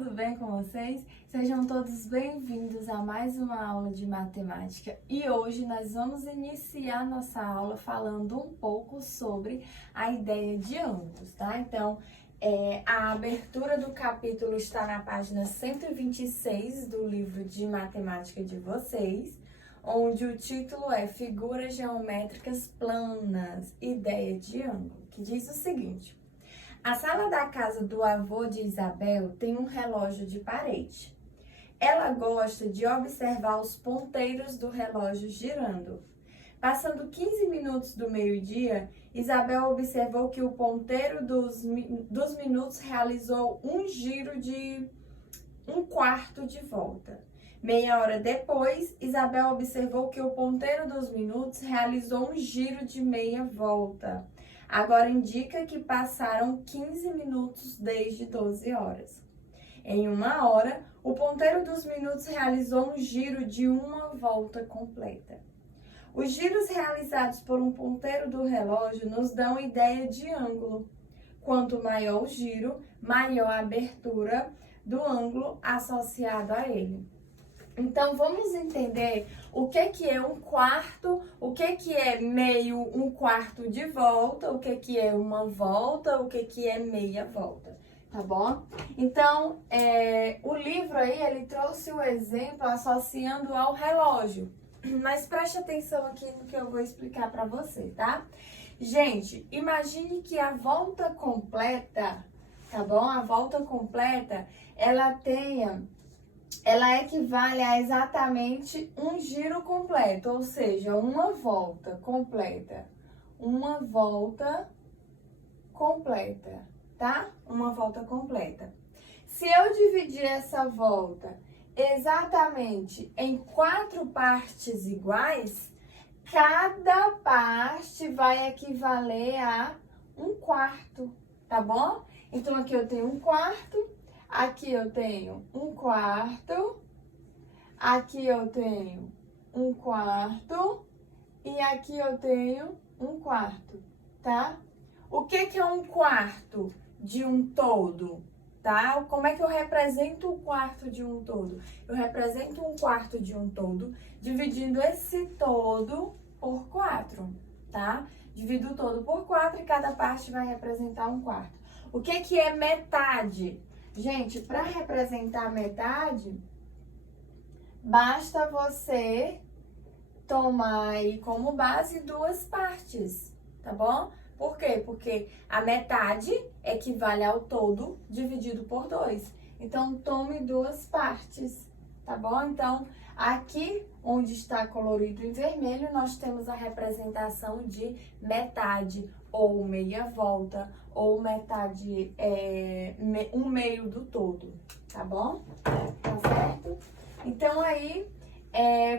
tudo bem com vocês? Sejam todos bem-vindos a mais uma aula de matemática e hoje nós vamos iniciar nossa aula falando um pouco sobre a ideia de ângulos, tá? Então, a abertura do capítulo está na página 126 do livro de matemática de vocês, onde o título é Figuras Geométricas Planas, Ideia de Ângulo, que diz o seguinte: a sala da casa do avô de Isabel tem um relógio de parede. Ela gosta de observar os ponteiros do relógio girando. Passando 15 minutos do meio-dia, Isabel observou que o ponteiro dos minutos realizou um giro de um quarto de volta. Meia hora depois, Isabel observou que o ponteiro dos minutos realizou um giro de meia volta. Agora indica que passaram 15 minutos desde 12 horas. Em uma hora, o ponteiro dos minutos realizou um giro de uma volta completa. Os giros realizados por um ponteiro do relógio nos dão ideia de ângulo. Quanto maior o giro, maior a abertura do ângulo associado a ele. Então, vamos entender o que é um quarto, o que é meio um quarto de volta, o que é uma volta, o que é meia volta, tá bom? Então, o livro aí, ele trouxe o exemplo associando ao relógio, mas preste atenção aqui no que eu vou explicar para você, tá? Gente, imagine que a volta completa, tá bom? A volta completa, ela equivale a exatamente um giro completo, ou seja, uma volta completa. Uma volta completa, tá? Uma volta completa. Se eu dividir essa volta exatamente em 4 partes iguais, cada parte vai equivaler a um quarto, tá bom? Então, aqui eu tenho um quarto. Aqui eu tenho um quarto, aqui eu tenho um quarto e aqui eu tenho um quarto, tá? O que é um quarto de um todo, tá? Como é que eu represento o quarto de um todo? Eu represento um quarto de um todo dividindo esse todo por 4, tá? Divido o todo por 4 e cada parte vai representar um quarto. O que é metade? Gente, para representar metade, basta você tomar aí como base 2 partes, tá bom? Por quê? Porque a metade equivale ao todo dividido por 2. Então, tome 2 partes, tá bom? Então, aqui onde está colorido em vermelho, nós temos a representação de metade, ou meia volta, ou metade, um meio do todo, tá bom? Tá certo? Então, aí,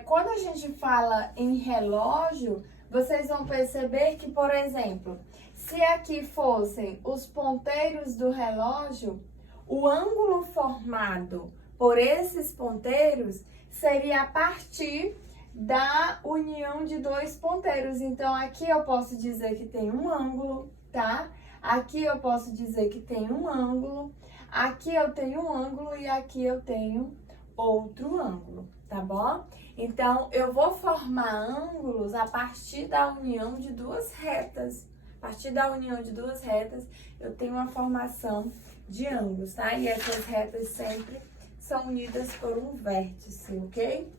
quando a gente fala em relógio, vocês vão perceber que, por exemplo, se aqui fossem os ponteiros do relógio, o ângulo formado por esses ponteiros seria a partir da união de 2 ponteiros. Então, aqui eu posso dizer que tem um ângulo, tá? Aqui eu posso dizer que tem um ângulo, aqui eu tenho um ângulo e aqui eu tenho outro ângulo, tá bom? Então, eu vou formar ângulos a partir da união de 2 retas. A partir da união de 2 retas, eu tenho uma formação de ângulos, tá? E essas retas sempre são unidas por um vértice, ok?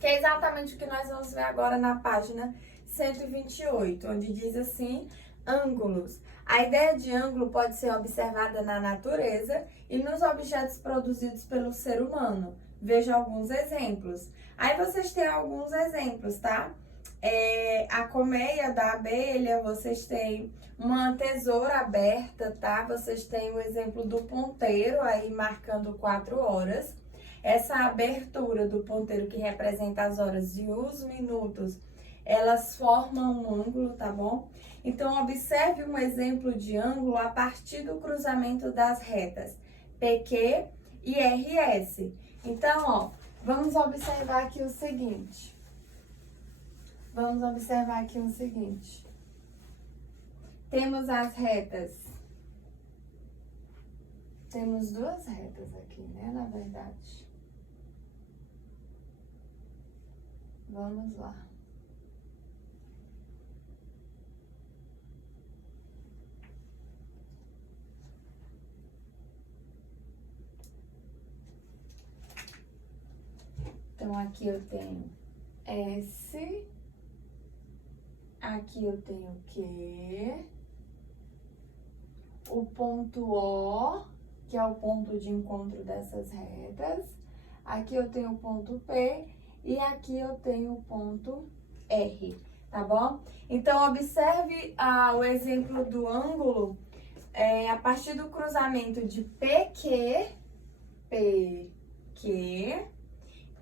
Que é exatamente o que nós vamos ver agora na página 128, onde diz assim: ângulos. A ideia de ângulo pode ser observada na natureza e nos objetos produzidos pelo ser humano. Veja alguns exemplos. Aí vocês têm alguns exemplos, tá? A colmeia da abelha, vocês têm uma tesoura aberta, tá? Vocês têm o exemplo do ponteiro aí marcando 4 horas. Essa abertura do ponteiro que representa as horas e os minutos, elas formam um ângulo, tá bom? Então, observe um exemplo de ângulo a partir do cruzamento das retas PQ e RS. Então, ó, vamos observar aqui o seguinte. Temos as retas Temos duas retas aqui, né, na verdade. Vamos lá. Então, aqui eu tenho S, aqui eu tenho Q, o ponto O, que é o ponto de encontro dessas retas, aqui eu tenho o ponto P e aqui eu tenho o ponto R, tá bom? Então, observe o exemplo do ângulo a partir do cruzamento de PQ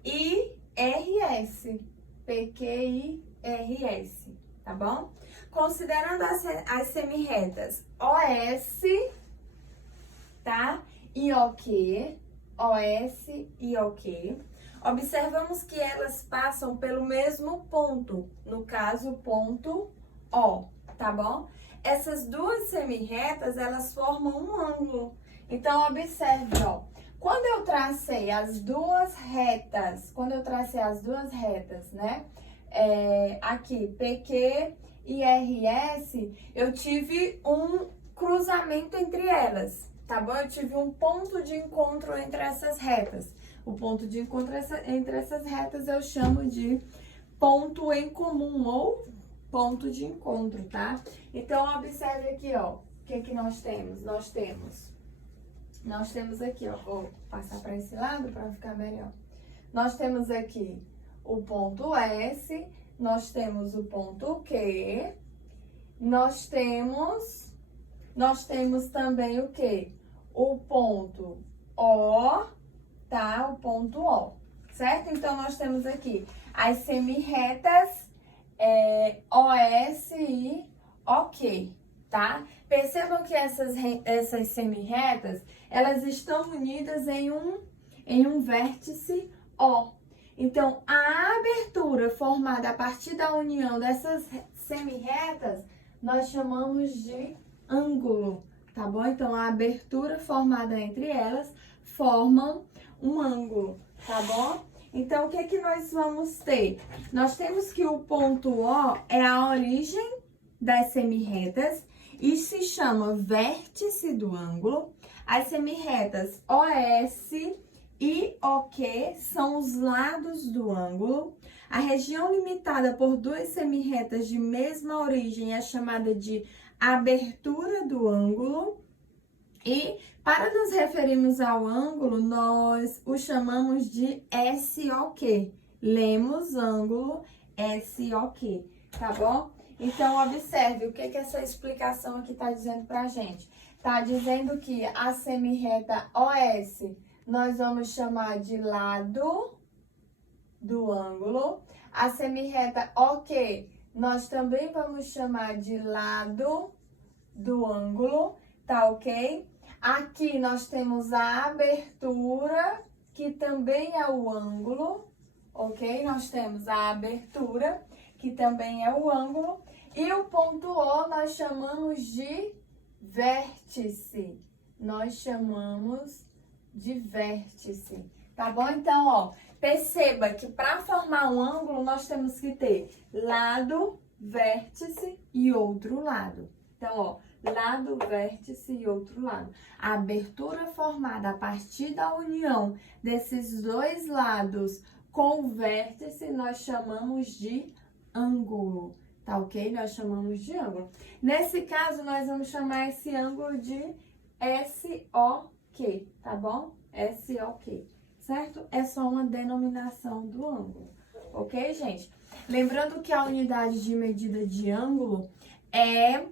e RS, PQ e RS, tá bom? Considerando as semirretas OS, tá? E OK, OS e OK, observamos que elas passam pelo mesmo ponto, no caso, ponto O, tá bom? Essas duas semirretas, elas formam um ângulo. Então, observe, ó. Quando eu tracei as duas retas, né? Aqui, PQ e RS, eu tive um cruzamento entre elas, tá bom? Eu tive um ponto de encontro entre essas retas. O ponto de encontro entre essas retas eu chamo de ponto em comum ou ponto de encontro, tá? Então, observe aqui, ó, o que nós temos? Nós temos aqui, ó, vou passar para esse lado para ficar melhor. Nós temos aqui o ponto S, nós temos o ponto Q, nós temos também o quê? O ponto O, tá? O ponto O, certo? Então, nós temos aqui as semirretas OS e OK, tá? Percebam que essas semirretas, elas estão unidas em um vértice O. Então, a abertura formada a partir da união dessas semirretas, nós chamamos de ângulo, tá bom? Então, a abertura formada entre elas formam um ângulo, tá bom? Então, o que nós vamos ter? Nós temos que o ponto O é a origem das semirretas e se chama vértice do ângulo. As semirretas OS e OK são os lados do ângulo. A região limitada por duas semirretas de mesma origem é chamada de abertura do ângulo. E para nos referirmos ao ângulo, nós o chamamos de SOQ. Lemos ângulo SOQ, tá bom? Então, observe o que essa explicação aqui está dizendo pra gente. Tá dizendo que a semirreta OS nós vamos chamar de lado do ângulo. A semirreta OK nós também vamos chamar de lado do ângulo, tá ok? Aqui nós temos a abertura, que também é o ângulo, ok? Nós temos a abertura, que também é o ângulo. E o ponto O nós chamamos de vértice. Nós chamamos de vértice, tá bom? Então, ó, perceba que para formar um ângulo nós temos que ter lado, vértice e outro lado. Então, ó, lado, vértice e outro lado. A abertura formada a partir da união desses dois lados com o vértice nós chamamos de ângulo, tá ok? Nós chamamos de ângulo. Nesse caso, nós vamos chamar esse ângulo de SOQ, tá bom? SOQ, certo? É só uma denominação do ângulo, ok, gente? Lembrando que a unidade de medida de ângulo é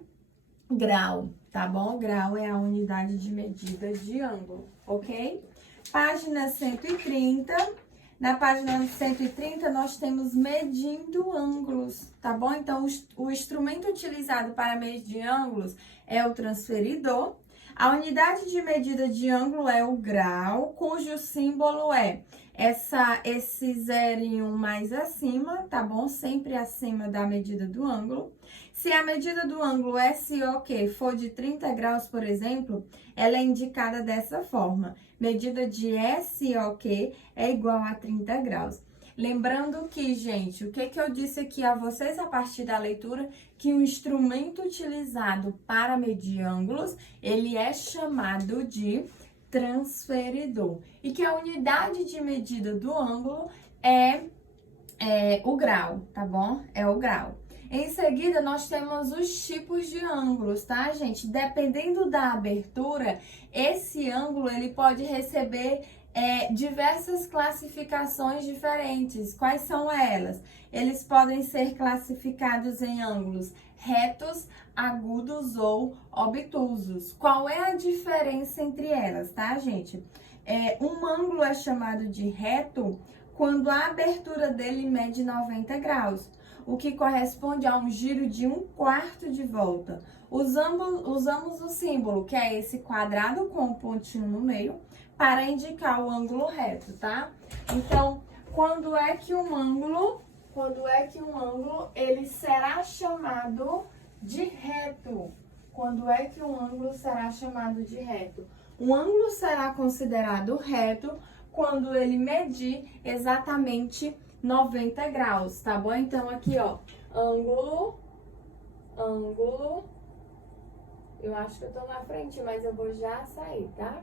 grau, tá bom? Grau é a unidade de medida de ângulo, ok? Página 130. Na página 130, nós temos medindo ângulos, tá bom? Então, o instrumento utilizado para medir ângulos é o transferidor. A unidade de medida de ângulo é o grau, cujo símbolo é esse zerinho mais acima, tá bom? Sempre acima da medida do ângulo. Se a medida do ângulo SOQ for de 30 graus, por exemplo, ela é indicada dessa forma. Medida de SOQ é igual a 30 graus. Lembrando que, gente, o que eu disse aqui a vocês a partir da leitura, que o instrumento utilizado para medir ângulos, ele é chamado de transferidor. E que a unidade de medida do ângulo é o grau, tá bom? É o grau. Em seguida, nós temos os tipos de ângulos, tá, gente? Dependendo da abertura, esse ângulo ele pode receber diversas classificações diferentes. Quais são elas? Eles podem ser classificados em ângulos retos, agudos ou obtusos. Qual é a diferença entre elas, tá, gente? Um ângulo é chamado de reto quando a abertura dele mede 90 graus, o que corresponde a um giro de 1/4 de volta. Usamos o símbolo, que é esse quadrado com um pontinho no meio, para indicar o ângulo reto, tá? Então, quando é que um ângulo ele será chamado de reto? Quando é que um ângulo será chamado de reto? Um ângulo será considerado reto quando ele medir exatamente 90 graus, tá bom? Então, aqui, ó, ângulo, eu acho que eu tô na frente, mas eu vou já sair, tá?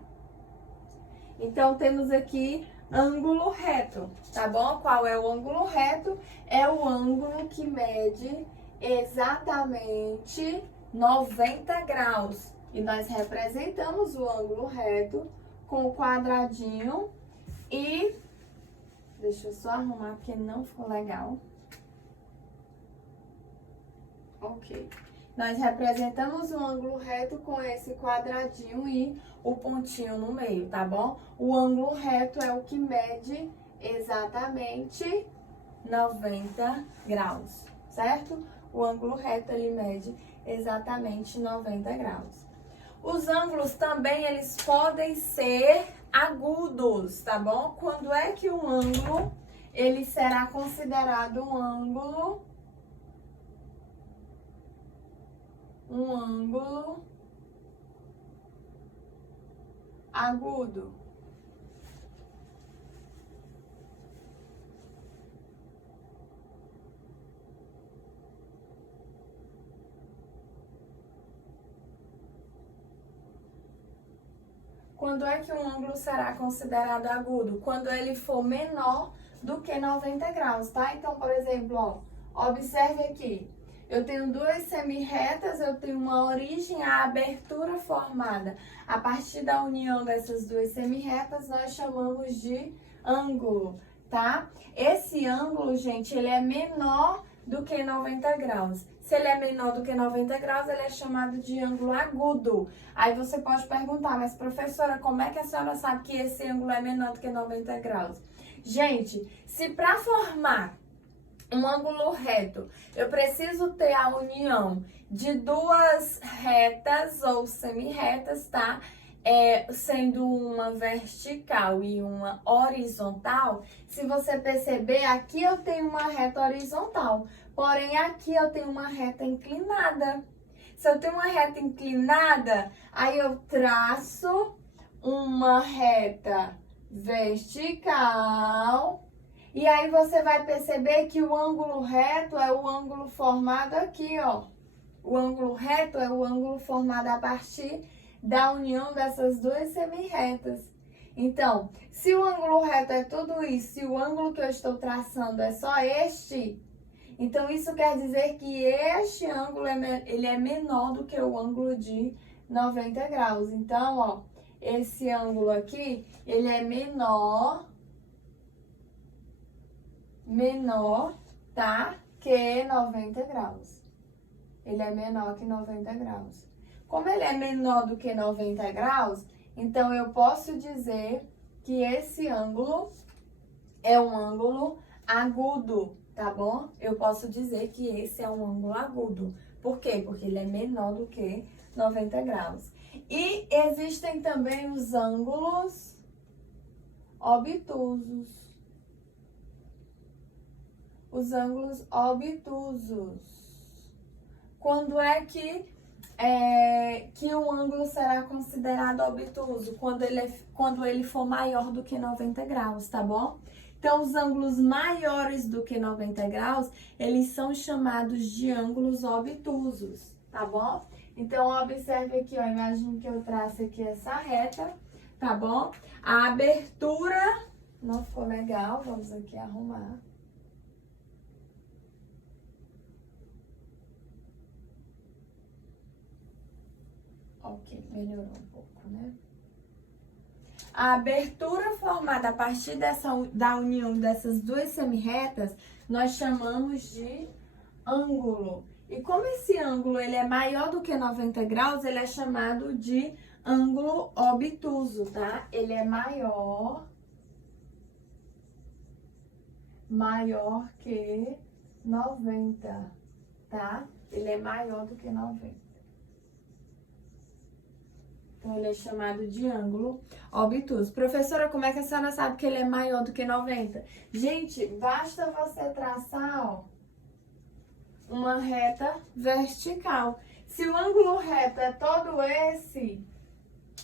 Então, temos aqui ângulo reto, tá bom? Qual é o ângulo reto? É o ângulo que mede exatamente 90 graus. E nós representamos o ângulo reto com o quadradinho e... Deixa eu só arrumar porque não ficou legal. Ok. Nós representamos o ângulo reto com esse quadradinho e o pontinho no meio, tá bom? O ângulo reto é o que mede exatamente 90 graus, certo? O ângulo reto, ele mede exatamente 90 graus. Os ângulos também, eles podem ser agudos, tá bom? Quando é que um ângulo, ele será considerado um ângulo agudo? Quando é que um ângulo será considerado agudo? Quando ele for menor do que 90 graus, tá? Então, por exemplo, ó, observe aqui. Eu tenho duas semirretas, eu tenho uma origem, a abertura formada a partir da união dessas duas semirretas, nós chamamos de ângulo, tá? Esse ângulo, gente, ele é menor do que 90 graus. Se ele é menor do que 90 graus, ele é chamado de ângulo agudo. Aí você pode perguntar, mas professora, como é que a senhora sabe que esse ângulo é menor do que 90 graus? Gente, se para formar um ângulo reto, eu preciso ter a união de duas retas ou semirretas, tá? Sendo uma vertical e uma horizontal, se você perceber, aqui eu tenho uma reta horizontal, porém aqui eu tenho uma reta inclinada. Se eu tenho uma reta inclinada, aí eu traço uma reta vertical. E aí você vai perceber que o ângulo reto é o ângulo formado aqui, ó. O ângulo reto é o ângulo formado a partir da união dessas duas semirretas. Então, se o ângulo reto é tudo isso, e o ângulo que eu estou traçando é só este, então isso quer dizer que este ângulo ele é menor do que o ângulo de 90 graus. Então, ó, esse ângulo aqui, ele é menor, tá? Que 90 graus. Ele é menor que 90 graus. Como ele é menor do que 90 graus, então eu posso dizer que esse ângulo é um ângulo agudo, tá bom? Eu posso dizer que esse é um ângulo agudo. Por quê? Porque ele é menor do que 90 graus. E existem também os ângulos obtusos. Os ângulos obtusos. quando é que o ângulo será considerado obtuso? Quando ele for maior do que 90 graus, tá bom? Então, os ângulos maiores do que 90 graus, eles são chamados de ângulos obtusos, tá bom? Então, observe aqui, ó, imagine que eu traço aqui essa reta, tá bom? A abertura não ficou legal, vamos aqui arrumar. Ok, melhorou um pouco, né? A abertura formada a partir da união dessas duas semirretas, nós chamamos de ângulo. E como esse ângulo ele é maior do que 90 graus, ele é chamado de ângulo obtuso, tá? Ele é maior que 90, tá? Ele é maior do que 90. Então, ele é chamado de ângulo obtuso. Professora, como é que a senhora sabe que ele é maior do que 90? Gente, basta você traçar, ó, uma reta vertical. Se o ângulo reto é todo esse,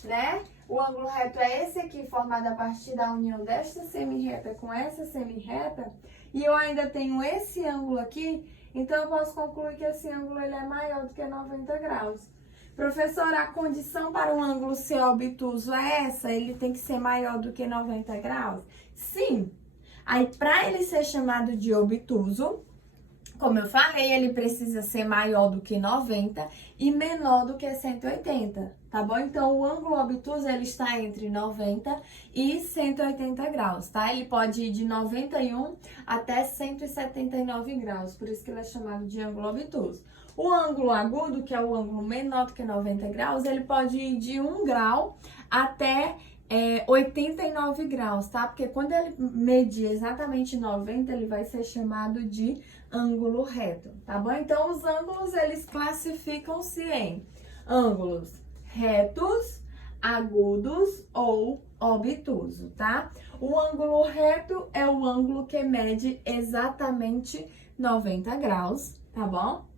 né? O ângulo reto é esse aqui, formado a partir da união desta semirreta com essa semirreta, e eu ainda tenho esse ângulo aqui, então eu posso concluir que esse ângulo ele é maior do que 90 graus. Professora, a condição para um ângulo ser obtuso é essa? Ele tem que ser maior do que 90 graus? Sim. Aí, para ele ser chamado de obtuso, como eu falei, ele precisa ser maior do que 90 e menor do que 180, tá bom? Então, o ângulo obtuso, ele está entre 90 e 180 graus, tá? Ele pode ir de 91 até 179 graus, por isso que ele é chamado de ângulo obtuso. O ângulo agudo, que é o ângulo menor do que 90 graus, ele pode ir de 1 grau até 89 graus, tá? Porque quando ele medir exatamente 90, ele vai ser chamado de ângulo reto, tá bom? Então, os ângulos, eles classificam-se em ângulos retos, agudos ou obtuso, tá? O ângulo reto é o ângulo que mede exatamente 90 graus, tá bom?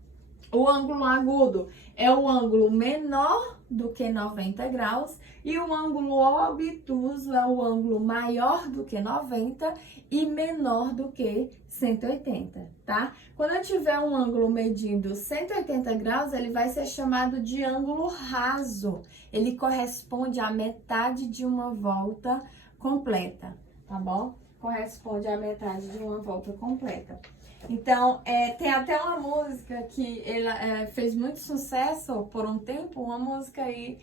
O ângulo agudo é o ângulo menor do que 90 graus e o ângulo obtuso é o ângulo maior do que 90 e menor do que 180, tá? Quando eu tiver um ângulo medindo 180 graus, ele vai ser chamado de ângulo raso. Ele corresponde à metade de uma volta completa, tá bom? Corresponde à metade de uma volta completa. Então, tem até uma música que ela fez muito sucesso por um tempo, uma música aí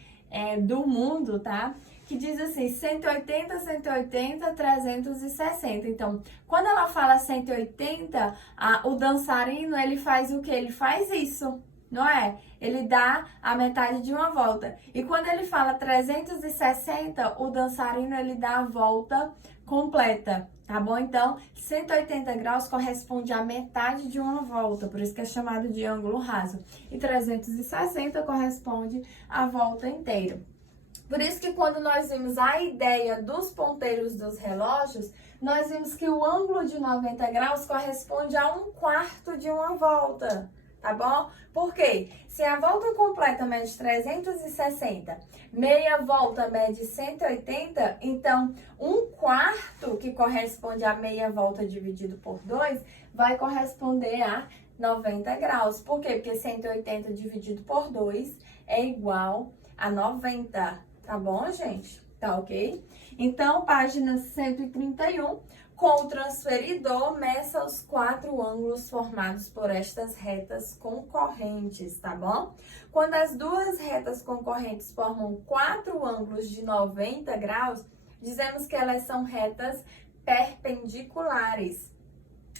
do mundo, tá? Que diz assim, 180, 180, 360. Então, quando ela fala 180, o dançarino, ele faz o quê? Ele faz isso, não é? Ele dá a metade de uma volta. E quando ele fala 360, o dançarino, ele dá a volta completa, tá bom? Então, 180 graus corresponde à metade de uma volta, por isso que é chamado de ângulo raso. E 360 corresponde à volta inteira. Por isso que quando nós vimos a ideia dos ponteiros dos relógios, nós vimos que o ângulo de 90 graus corresponde a 1/4 de uma volta, tá bom? Por quê? Se a volta completa mede 360, meia volta mede 180, então 1/4, que corresponde a meia volta dividido por 2, vai corresponder a 90 graus. Por quê? Porque 180 dividido por 2 é igual a 90, tá bom, gente? Tá ok? Então, página 131. Com o transferidor, meça os 4 ângulos formados por estas retas concorrentes, tá bom? Quando as duas retas concorrentes formam 4 ângulos de 90 graus, dizemos que elas são retas perpendiculares.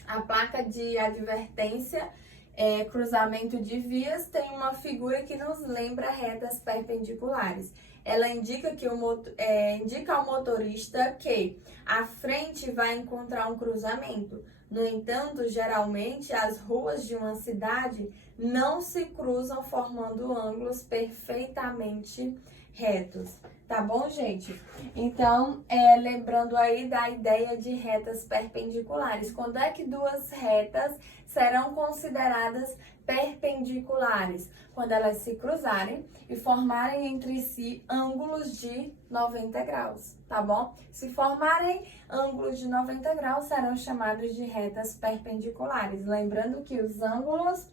A placa de advertência, cruzamento de vias, tem uma figura que nos lembra retas perpendiculares. Ela indica ao motorista que a frente vai encontrar um cruzamento. No entanto, geralmente, as ruas de uma cidade não se cruzam formando ângulos perfeitamente retos. Tá bom, gente? Então, lembrando aí da ideia de retas perpendiculares. Quando é que duas retas serão consideradas perpendiculares? Quando elas se cruzarem e formarem entre si ângulos de 90 graus, tá bom? Se formarem ângulos de 90 graus, serão chamados de retas perpendiculares. Lembrando que os ângulos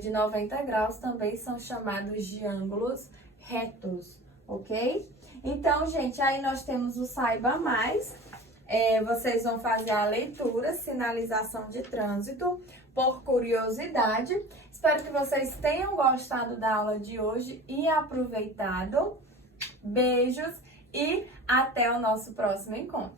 de 90 graus também são chamados de ângulos retos, ok? Então, gente, aí nós temos o Saiba Mais. Vocês vão fazer a leitura, sinalização de trânsito, por curiosidade. Espero que vocês tenham gostado da aula de hoje e aproveitado. Beijos e até o nosso próximo encontro.